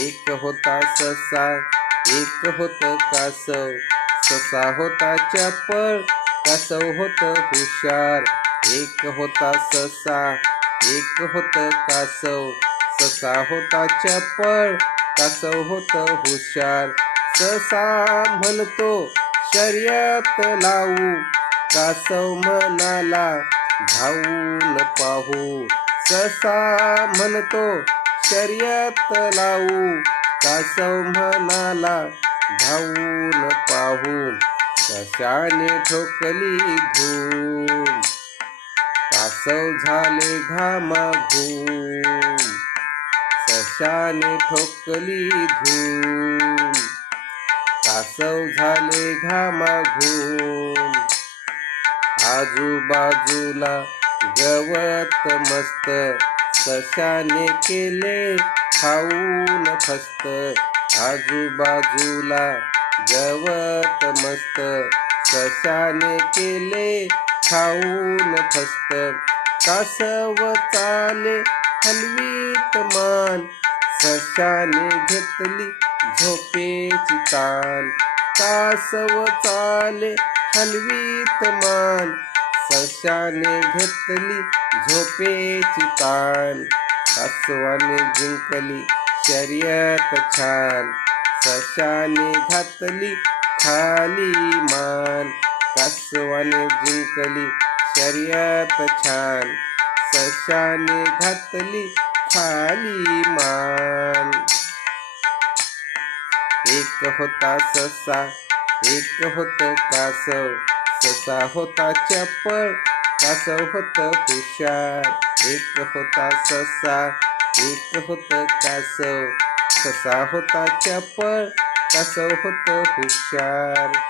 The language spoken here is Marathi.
एक होता ससा एक होत कासव. ससा होता चपळ कासव होत हुशार. एक होता ससा एक होत कासव. ससा होता चपळ कासव होत हुशार. ससा म्हणतो शर्यत लावू. कासव म्हणाला धावून पाहू. ससा म्हणतो शर्यत लावू. कासव म्हणाला धावून पाहू. कशाने ठोकली धूम कासव झाले घामा घूम. सशाने ठोकली धूम कासव झाले घामा घूम. आजूबाजूला गवत मस्त सशाने केले खाऊन फस्त. आजूबाजूला गवत मस्त. सशाने केले खाऊन फस्त. कासव चाले हलवीत मान. सशाने घेतली झोपेची तान कासव चाले हलवीत मान. सशाने घेतली झोपेची तान सासवाने जिंकली शर्यत छान. सशाने घातली खाली मान. कासवाने जिंकली शर्यत छान. सशाने घातली खाली मान. एक होता ससा एक होत कासव. ससा होता चपळ कासव होत हुशार एक होता ससा एक होत कासव. ससा होता चपळ कासव होत हुशार.